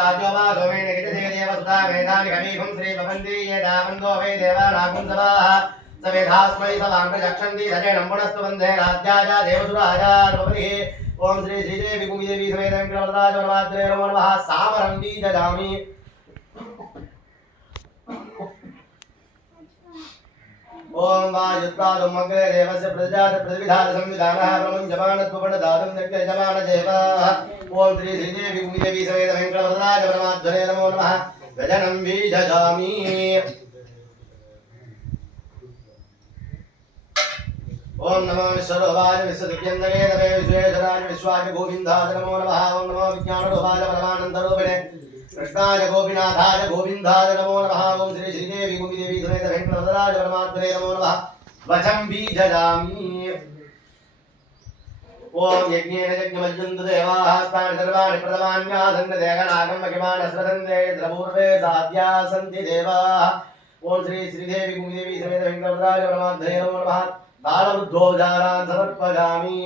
राजो वा सोमेन गिते देव सुता वेदानि कवीकुं श्री भवन्ति ये दावन्तो वै देवानाकुं सवाः सवेधास्मै सवां प्रचक्षन्ति सजेनं पुनस्तु वन्दे राज्याय देवसुराय भवतिः ओम श्री श्रीदेवी भूमिदेवी समेत वेंकटवरदाय वरवाद्रे नमो नमः सामरं बीजजामि ओम वायुस्तादं मग्रे देवस्य प्रजात प्रतिविधान संविधानः प्रमञ्जमानत्वपणदातं जगजमान देवः ओम श्री श्रीदेवी भूमिदेवी समेत वेंकटवरदाय वरवाद्रे नमो नमः गजनं बीजजामि ओम नमो विश्वरूपाय विश्वदिव्यन्दगे नमे विश्वेश्वराय विश्वाय गोविन्दाय नमो नमः ओम नमो विज्ञानरूपाय परमानन्दरूपिणे कृष्णाय गोपीनाथाय गोविन्दाय नमो नमः ओम श्री श्रीदेवी भूमिदेवी समेत वेंकटवरदाय परमात्मने नमो नमः वचं बीजजामि ओम यज्ञेन यज्ञमज्जन्तु देवाः स्तानि सर्वाणि प्रथमान्यासन्न देहनागं महिमानस्रदन्ते द्रपूर्वे साध्या सन्ति देवाः ओम श्री श्रीदेवी भूमिदेवी समेत वेंकटवरदाय परमात्मने नमो नमः दानवृद्धोपचारान् समर्पयामि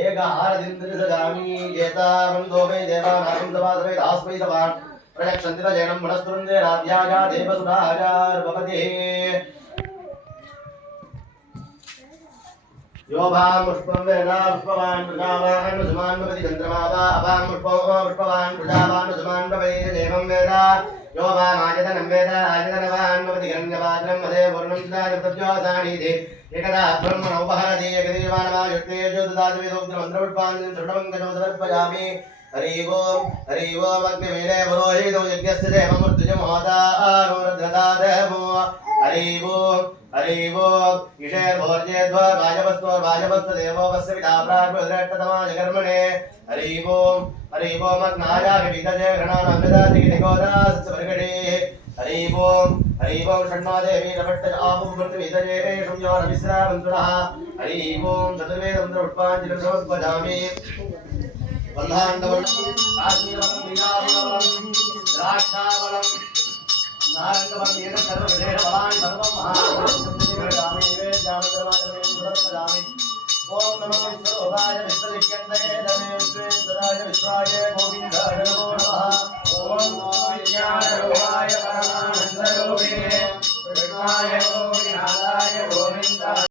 एकहारदिन्द्रिसजामि एतावन्दोपे देवानां सभासमेतास्मै सभान् प्रयक्षन्ति तजेनं मनस्तुरन्दे राज्याय देवसुराय भवतिः यो भां पुष्पं वेदा पुष्पवान् प्रजावान् सुमान् भवति चन्द्रमा वा अभां पुष्पवान् प्रजावान् सुमान् भवति देवं वेदा यो भामायतनं वेदा आयतनवान् भवति गङ्गपात्रं वदे पूर्णं ददाति एकदा ब्रह्मण उपहरति एकदेवानवायुष्टे ज्योतिदाति वेदोक्तमन्त्रपुष्पाञ्जलिं शृण्वङ्कजं समर्पयामि हरि ओम अग्निवीरे पुरोहितो यज्ञस्य देवमृत्युजं होतारो रुद्रदादेवो हरि ओम ईशेर्भोर्जेध्वा वाजवस्तदेवो वस्य पिता प्राग्भद्रेष्टतमाय कर्मणे हरि ओम अग्नाया विविधजे घृणानां ददाति निगोदा सत्सवर्गणे हरि ओम षण्मा देवी रपट्ट आपुं पृथ्वीतजे संयोन विश्रामन्तुनः हरि ओम चतुर्वेदं पुष्पाञ्जलिं समर्पयामि वल्लाण्डवलं काश्मीरवलं लीलावलं द्राक्षावलं नारङ्गवलं येन सर्वविधेयफलानि सर्वं महापुरुषामि निवेद्यामि समर्पयामि ओम नमो विश्वरूपाय विश्वदिक्यन्दये नमे विश्वेश्वराय विश्वाय गोविन्दाय नमो नमः ओम नमो विज्ञानरूपाय परमानन्दरूपिणे कृष्णाय गोविनाथाय